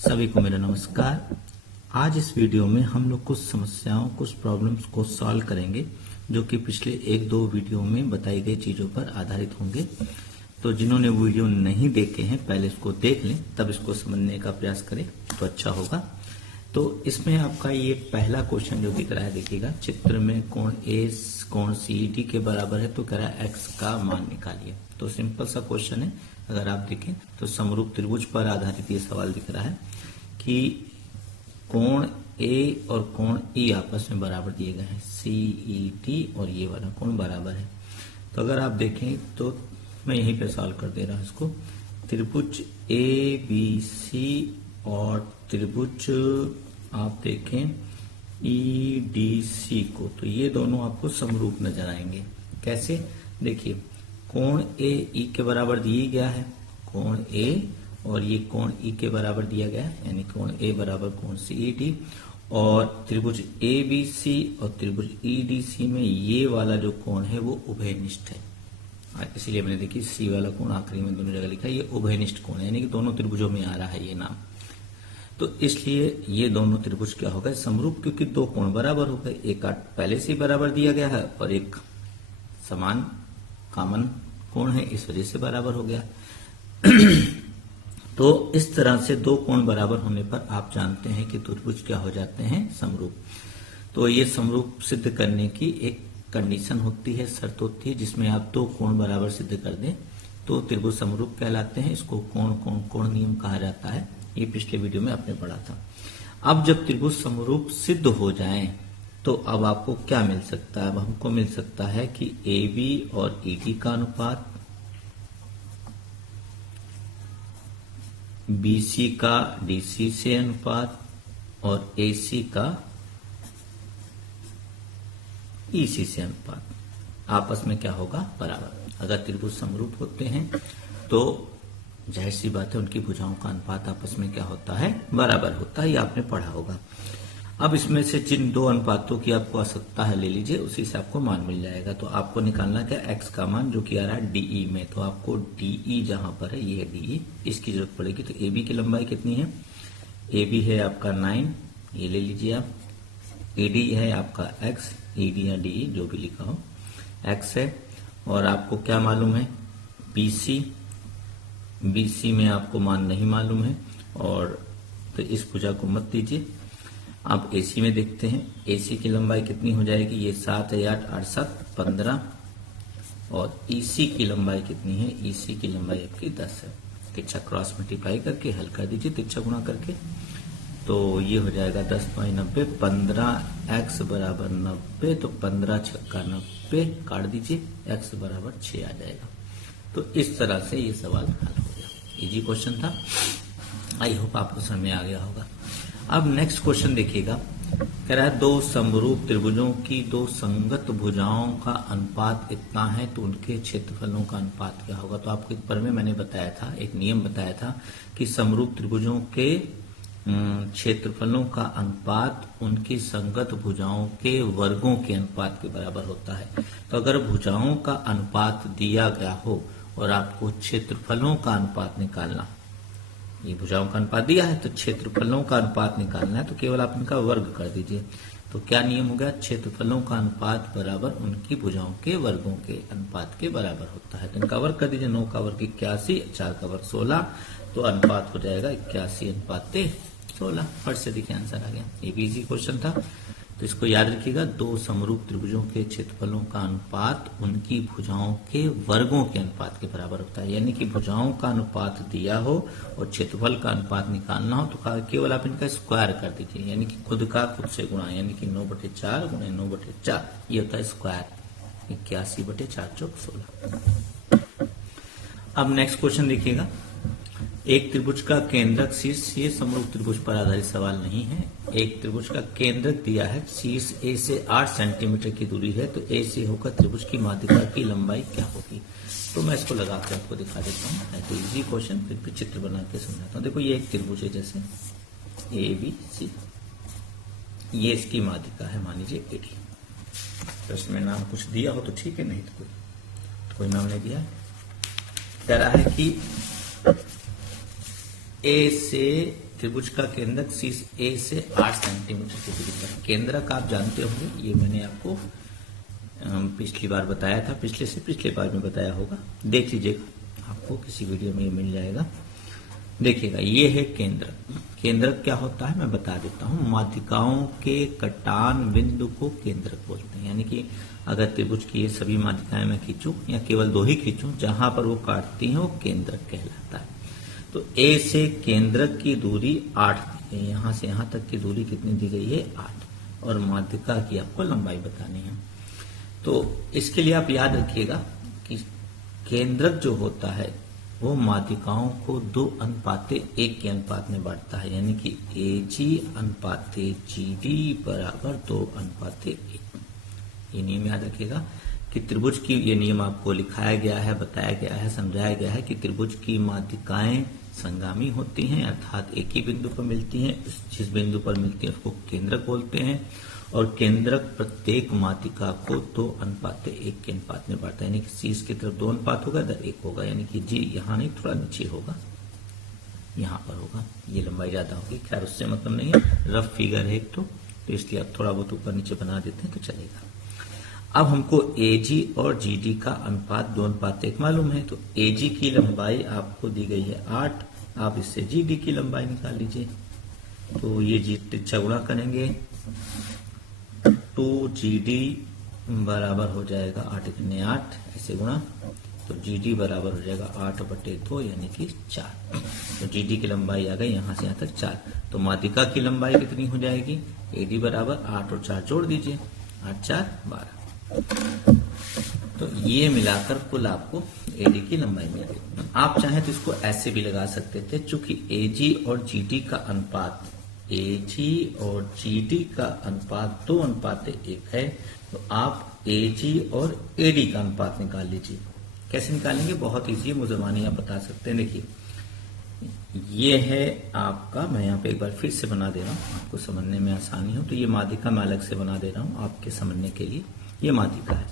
सभी को मेरा नमस्कार। आज इस वीडियो में हम लोग कुछ समस्याओं कुछ प्रॉब्लम्स को सॉल्व करेंगे जो कि पिछले एक दो वीडियो में बताई गई चीजों पर आधारित होंगे। तो जिन्होंने वीडियो नहीं देखे हैं पहले इसको देख लें, तब इसको समझने का प्रयास करें तो अच्छा होगा। तो इसमें आपका ये पहला क्वेश्चन जो दिख रहा है, देखिएगा चित्र में कोण ए कोण सीईडी के बराबर है तो कह रहा है एक्स का मान निकालिए। तो सिंपल सा क्वेश्चन है, अगर आप देखें तो समरूप त्रिभुज पर आधारित ये सवाल दिख रहा है कि कोण ए और कोण ई आपस में बराबर दिए गए हैं, सीईटी और ये वाला कोण बराबर है। तो अगर आप देखें तो मैं यहीं पे सॉल्व कर दे रहा हूं इसको। त्रिभुज ए बी सी और त्रिभुज आप देखें ई डी सी को, तो ये दोनों आपको समरूप नजर आएंगे। कैसे? देखिए कोण ए ई के बराबर दिया गया है, कोण ए और ये कोण ई के बराबर दिया गया है, यानी कोण ए बराबर कोण सीईडी। और त्रिभुज ए बी सी और त्रिभुज ई डी सी में ये वाला जो कोण है वो उभयनिष्ठ है, इसीलिए मैंने देखिए सी वाला कोण आखिरी में दोनों जगह लिखा है। ये उभयनिष्ठ कोण है, यानी कि दोनों त्रिभुजों में आ रहा है ये नाम। तो इसलिए ये दोनों त्रिभुज क्या हो गए? समरूप, क्योंकि दो कोण बराबर हो गए, एक पहले से बराबर दिया गया है और एक समान कॉमन कोण है, इस वजह से बराबर हो गया। तो इस तरह से दो कोण बराबर होने पर आप जानते हैं कि त्रिभुज क्या हो जाते हैं? समरूप। तो ये समरूप सिद्ध करने की एक कंडीशन होती है, शर्त होती है, जिसमें आप दो कोण बराबर सिद्ध कर दें तो त्रिभुज समरूप कहलाते हैं। इसको कोण कोण कोण नियम कहा जाता है, ये पिछले वीडियो में आपने पढ़ा था। अब जब त्रिभुज समरूप सिद्ध हो जाएं तो अब आपको क्या मिल सकता है? अब हमको मिल सकता है कि ए बी और ई डी का अनुपात, बीसी का डीसी से अनुपात और एसी का ईसी से अनुपात आपस में क्या होगा? बराबर। अगर त्रिभुज समरूप होते हैं तो जाहिर सी बात है उनकी भुजाओं का अनुपात आपस में क्या होता है? बराबर होता है, ये आपने पढ़ा होगा। अब इसमें से जिन दो अनुपातों की आपको आवश्यकता है ले लीजिए, उसी से आपको मान मिल जाएगा। तो आपको निकालना क्या? एक्स का मान जो कि आ रहा है डीई में, तो आपको डीई जहां पर है ये है डीई, इसकी जरूरत पड़ेगी। तो ए बी की लंबाई कितनी है? ए बी है आपका 9, ये ले लीजिए आप। ए डी है आपका एक्स, ई डी या डीई जो भी लिखा हो, एक्स है। और आपको क्या मालूम है? बीसी, बीसी में आपको मान नहीं मालूम है, और तो इस भुजा को मत दीजिए। आप एसी में देखते हैं, एसी की लंबाई कितनी हो जाएगी? ये 7 है, 8 8 7 15। और ईसी की लंबाई कितनी है? ईसी की लंबाई आपकी 10 है। तिरछा क्रॉस मल्टीप्लाई करके हल कर दीजिए, तिरछा गुणा करके, तो ये हो जाएगा 10 बाई 90, 15 एक्स बराबर 90। तो 15 छक्का 90 काट दीजिए, एक्स बराबर 6 आ जाएगा। तो इस तरह से ये सवाल हल हो गया। इजी क्वेश्चन था, आई होप आपको समझ में आ गया होगा। अब नेक्स्ट क्वेश्चन देखिएगा, कह रहा है दो समरूप त्रिभुजों की दो संगत भुजाओं का अनुपात इतना है तो उनके क्षेत्रफलों का अनुपात क्या होगा? तो आपको पर में मैंने बताया था, एक नियम बताया था कि समरूप त्रिभुजों के क्षेत्रफलों का अनुपात उनकी संगत भुजाओं के वर्गों के अनुपात के बराबर होता है। तो अगर भुजाओं का अनुपात दिया गया हो और आपको क्षेत्रफलों का अनुपात निकालना, ये भुजाओं का अनुपात दिया है तो क्षेत्रफलों का अनुपात निकालना है, तो केवल आप इनका वर्ग कर दीजिए। तो क्या नियम हो गया? क्षेत्रफलों का अनुपात बराबर उनकी भुजाओं के वर्गों के अनुपात के बराबर होता है। तो इनका वर्ग कर दीजिए, 9 का वर्ग 81, 4 का वर्ग 16, तो अनुपात हो जाएगा 81:16। फट से देखिए आंसर आ गया। ये भी इजी क्वेश्चन था, तो इसको याद रखिएगा। दो समरूप त्रिभुजों के क्षेत्रफलों का अनुपात उनकी भुजाओं के वर्गों के अनुपात के बराबर होता है। यानी कि भुजाओं का अनुपात दिया हो और क्षेत्रफल का अनुपात निकालना हो तो केवल आप इनका स्क्वायर कर दीजिए, यानी कि खुद का खुद से गुणा, यानी कि 9/4 गुणे 9/4, ये होता है स्क्वायर। 81/4 = 16। अब नेक्स्ट क्वेश्चन देखिएगा, एक त्रिभुज का केंद्रक शीर्ष, ये समरूप त्रिभुज पर आधारित सवाल नहीं है। एक त्रिभुज का केंद्रक दिया है, शीर्ष ए से 8 सेंटीमीटर की दूरी है, तो ए से होकर त्रिभुज की माध्यिका की लंबाई क्या होगी? तो मैं इसको लगा के आपको दिखा देता हूँ। है तो इजी क्वेश्चन, फिर भी चित्र बना के समझाता हूँ। देखो ये एक त्रिभुज है, जैसे ए बी सी, ये इसकी माध्यिका है, मान लीजिए ए डी। तो इसमें नाम कुछ दिया हो तो ठीक है, नहीं तो कोई नाम नहीं दिया। कह रहा है कि ए से त्रिभुज का केंद्रक सी ए से 8 सेंटीमीटर की दूरी पर। केंद्रक आप जानते होंगे, ये मैंने आपको पिछली बार बताया था, पिछले बार में बताया होगा, देख लीजिएगा, आपको किसी वीडियो में ये मिल जाएगा। देखिएगा, ये है केंद्रक। केंद्रक क्या होता है मैं बता देता हूं। माध्यिकाओं के कटान बिंदु को केंद्रक बोलते हैं। यानी कि अगर त्रिभुज की ये सभी माध्यिकाएं मैं खींचूं या केवल 2 ही खींचूं, जहां पर वो काटती हैं वो केंद्रक कहलाता है। तो ए से केंद्रक की दूरी 8 दी गई, यहां से यहां तक की दूरी कितनी दी गई है 8, और माध्यिका की आपको लंबाई बतानी है। तो इसके लिए आप याद रखिएगा कि केंद्रक जो होता है वो माध्यिकाओं को 2:1 के अनुपात में बांटता है। यानी कि AG/GD बराबर 2:1। ये नियम याद रखिएगा कि त्रिभुज की, ये नियम आपको लिखाया गया है, बताया गया है, समझाया गया है कि त्रिभुज की माध्यिकाएं संगामी होती हैं, अर्थात एक ही बिंदु पर मिलती हैं। जिस बिंदु पर मिलती है उसको केंद्रक बोलते हैं, और केंद्रक प्रत्येक माध्यिका को 2:1 के अनुपात में बांटता है। यानी कि सी इसकी तरफ 2 अनुपात होगा, इधर 1 होगा। यानी कि जी यहाँ नहीं, थोड़ा नीचे होगा, यहाँ पर होगा, ये लंबाई ज्यादा होगी। खैर उससे मतलब नहीं है, रफ फिगर है एक तो इसलिए आप थोड़ा बहुत ऊपर नीचे बना देते हैं तो चलेगा। अब हमको AG और GD का अनुपात 2:1 मालूम है। तो AG की लंबाई आपको दी गई है 8, आप इससे GD की लंबाई निकाल लीजिए। तो ये त्रिज्या गुणा करेंगे, 2GD बराबर हो जाएगा 8×8, ऐसे गुणा, तो GD बराबर हो जाएगा 8/2 यानी कि 4। तो GD की लंबाई आ गई यहां से यहां तक 4। तो माध्यिका की लंबाई कितनी हो जाएगी, AD बराबर 8 और 4 जोड़ दीजिए, 8 4 12। तो ये मिलाकर कुल आपको AD की लंबाई मिल गई। आप चाहें तो इसको ऐसे भी लगा सकते थे, चूंकि AG और GD का अनुपात, AG और GD का अनुपात 2:1 है, तो आप AG और AD का अनुपात निकाल लीजिए। कैसे निकालेंगे, बहुत इजी, मुजरमानी आप बता सकते हैं। देखिए, ये है आपका, मैं यहाँ पे एक बार फिर से बना दे रहा हूँ आपको समझने में आसानी हो। तो ये माध्यिका मैं अलग से बना दे रहा हूँ आपके समझने के लिए। ये माध्यिका है,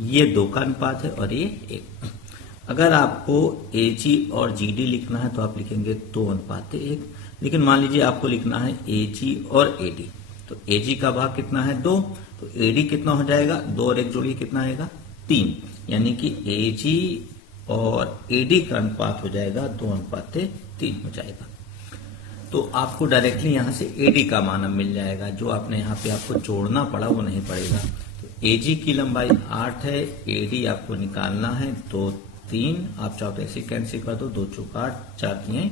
ये 2 का अनुपात है और ये 1। अगर आपको AG और GD लिखना है तो आप लिखेंगे 2:1। लेकिन मान लीजिए आपको लिखना है AG और AD, तो AG का भाग कितना है 2, तो AD कितना हो जाएगा, 2 और 1 जोड़िए कितना आएगा 3। यानी कि AG और AD का अनुपात हो जाएगा 2:3 हो जाएगा। तो आपको डायरेक्टली यहां से AD का मान मिल जाएगा, जो आपने यहाँ पे आपको जोड़ना पड़ा वो नहीं पड़ेगा। तो AG की लंबाई 8 है, AD आपको निकालना है 2 3, आप चाहो तो ऐसे कैंसिल कर दो, 2 चौक 8, 4 3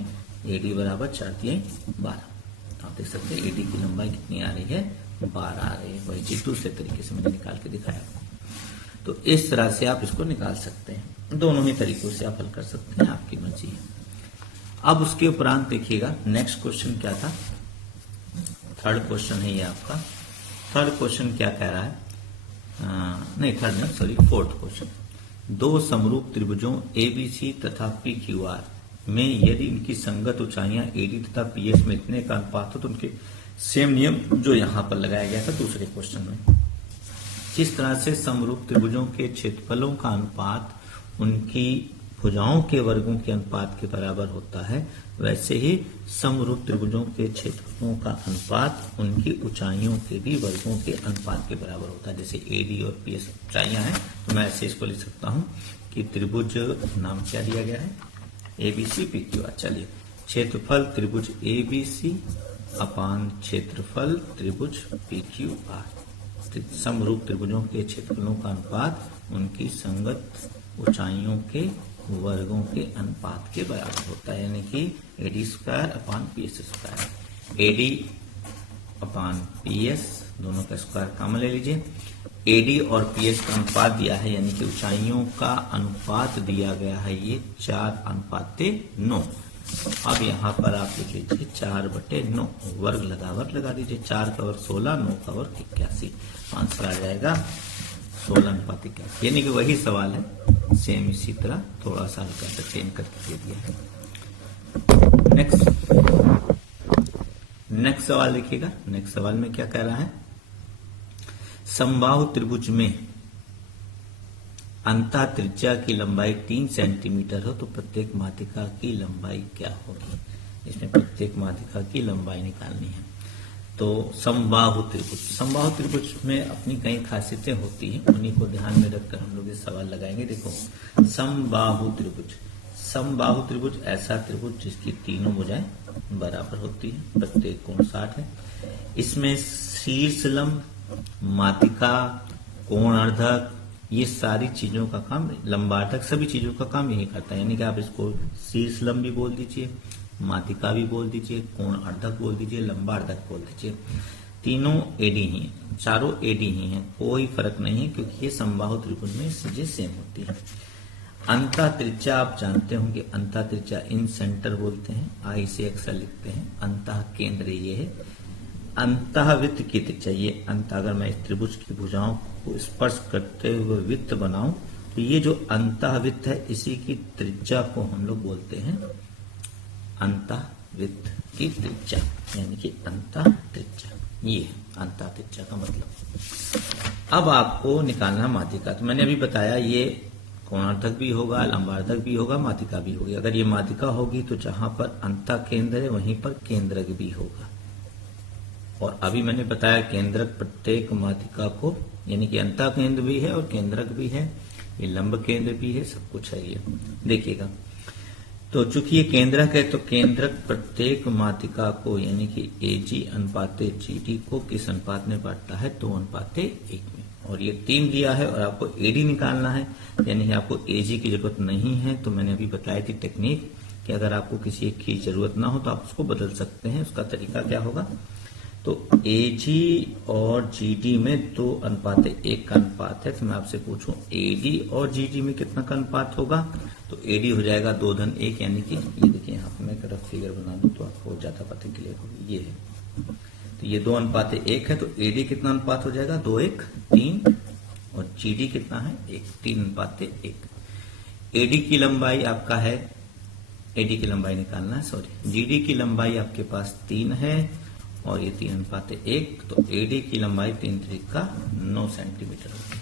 AD बराबर 4 3 12। आप देख सकते हैं AD की लंबाई कितनी आ रही है, 12 आ रही है। वही चीज दूसरे तरीके से मैंने निकाल के दिखाया। तो इस तरह से आप इसको निकाल सकते हैं, दोनों ही तरीकों से आप हल कर सकते हैं, आपकी मर्जी है। अब उसके उपरांत देखिएगा नेक्स्ट क्वेश्चन क्या था, थर्ड क्वेश्चन है ये आपका। थर्ड क्वेश्चन क्या कह रहा है, फोर्थ क्वेश्चन। 2 समरूप त्रिभुजों ABC तथा PQR में यदि इनकी संगत ऊंचाइयां AD तथा PS में इतने का अनुपात हो तो उनके सेम नियम जो यहां पर लगाया गया था दूसरे क्वेश्चन में। जिस तरह से समरूप त्रिभुजों के क्षेत्रफलों का अनुपात उनकी भुजाओं के वर्गों के अनुपात के बराबर होता है, वैसे ही समरूप त्रिभुजों के क्षेत्रफलों का अनुपात उनकी ऊंचाइयों के भी वर्गों के अनुपात के बराबर होता है। जैसे AD और PS ऊंचाइयां हैं, तो मैं ऐसे इसको लिख सकता हूं कि त्रिभुज, नाम क्या दिया गया है, ABC PQR। चलिए, क्षेत्रफल त्रिभुज ABC अपान क्षेत्रफल त्रिभुज PQR। समरूप त्रिभुजों के क्षेत्रफलों का अनुपात उनकी संगत ऊंचाइयों के वर्गों के अनुपात के बराबर होता है। यानी कि AD² अपान PS²। AD अपान PS दोनों का स्क्वायर कॉमन ले लीजिए। AD और PS का अनुपात दिया है, यानी कि ऊंचाइयों का अनुपात दिया गया है ये 4:9। अब यहाँ पर आप लिख लीजिए 4/9, वर्ग लगा दीजिए। 4 का वर्ग 16, 9 का वर्ग 81, आंसर आ जाएगा 16:81। यानी कि वही सवाल है, सेम इसी तरह थोड़ा सा हल्का सा चेंज करके दे दिया है। नेक्स्ट सवाल देखिएगा। नेक्स्ट सवाल में क्या कह रहा है, समबाहु त्रिभुज में अंतः त्रिज्या की लंबाई 3 सेंटीमीटर हो तो प्रत्येक माध्यिका की लंबाई क्या होगी। इसमें प्रत्येक माध्यिका की लंबाई निकालनी है। तो समबाहु त्रिभुज, समबाहु त्रिभुज में अपनी कई खासियतें होती हैं, उन्हीं को ध्यान में रखकर हम लोग ये सवाल लगाएंगे। देखो, समबाहु त्रिभुज, समबाहु त्रिभुज ऐसा त्रिभुज जिसकी तीनों भुजाएं बराबर होती है, प्रत्येक कोण 60 है। इसमें शीर्ष लंब, माध्यिका, कोण अर्धक, ये सारी चीजों का काम, लंबार्धक, सभी चीजों का काम यही करता है। यानी कि आप इसको शीर्ष लंब भी बोल दीजिए, माध्यिका भी बोल दीजिए, कोण अर्धक बोल दीजिए, लंबार्धक बोल दीजिए, तीनों एडी ही हैं, चारों एडी ही हैं, कोई फर्क नहीं है, क्योंकि ये समबाहु त्रिभुज में चीजें सेम होती है। अंतः त्रिज्या आप जानते होंगे, अंतः त्रिज्या इन सेंटर बोलते हैं, आई से अक्सर लिखते हैं। अंतः केंद्र ये है, अंतःवृत्त की त्रिज्या, ये अंत, अगर मैं इस त्रिभुज की भुजाओं को स्पर्श करते हुए वृत्त बनाऊं तो ये जो अंतःवृत्त है इसी की त्रिज्या को हम लोग बोलते हैं अंतःवृत्त की त्रिज्या, यानी कि अंतः त्रिज्या, ये है अंतः त्रिज्या का मतलब। अब आपको निकालना माध्यिका। तो मैंने अभी बताया ये कोणार्धक भी होगा, लंबार्धक भी होगा, माध्यिका भी होगी। अगर ये माध्यिका होगी तो जहां पर अंतः केंद्र है वहीं पर केंद्रक भी होगा। और अभी मैंने बताया केंद्रक प्रत्येक माध्यिका को, यानी कि अंतः केंद्र भी है और केंद्रक भी है, ये लंब केंद्र भी है, सब कुछ है। ये देखिएगा, तो चूंकि ये केंद्रक है तो केंद्रक प्रत्येक माध्यिका को, यानी कि एजी अनुपाते जीडी को किस अनुपात में बांटता है, 2 अनुपाते 1 में। और ये 3 दिया है और आपको एडी निकालना है, यानी कि आपको एजी की जरूरत नहीं है। तो मैंने अभी बताई थी टेक्निक कि अगर आपको किसी एक की जरूरत ना हो तो आप उसको बदल सकते हैं। उसका तरीका क्या होगा, तो एजी और जीडी में 2 अनुपाते 1 का अनुपात है। तो मैं आपसे पूछूं एडी और जीडी में कितना का अनुपात होगा, तो एडी हो जाएगा 2-1, यानी कि ये देखिए यहाँ पे मैं एक रफ फिगर बना दूं तो आपको ज्यादा पता क्लियर होगी। ये है, तो ये 2 अनुपाते 1 है, तो एडी कितना अनुपात हो जाएगा, 2-1, 3, और जीडी कितना है, 1, 3 अनुपाते 1। एडी की लंबाई आपका है, एडी की लंबाई निकालना है, सॉरी, जीडी की लंबाई आपके पास 3 है और ये 3 अनुपाते 1, तो एडी की लंबाई 3 त्रिक का 9 सेंटीमीटर होगी।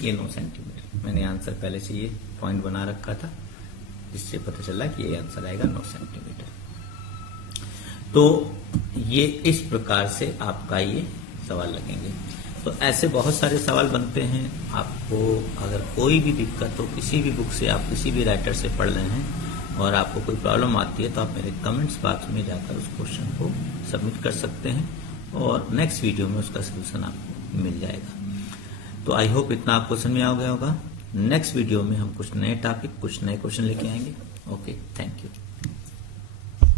ये 9 सेंटीमीटर, मैंने आंसर पहले से ये पॉइंट बना रखा था, जिससे पता चला कि ये आंसर आएगा 9 सेंटीमीटर। तो ये इस प्रकार से आपका ये सवाल लगेंगे। तो ऐसे बहुत सारे सवाल बनते हैं। आपको अगर कोई भी दिक्कत हो, किसी भी बुक से, आप किसी भी राइटर से पढ़ रहे हैं और आपको कोई प्रॉब्लम आती है, तो आप मेरे कमेंट्स बॉक्स में जाकर उस क्वेश्चन को सबमिट कर सकते हैं और नेक्स्ट वीडियो में उसका सोल्यूशन आपको मिल जाएगा। तो आई होप इतना आपको समझ में आ गया होगा। नेक्स्ट वीडियो में हम कुछ नए टॉपिक, कुछ नए क्वेश्चन लेके आएंगे। Okay, thank you.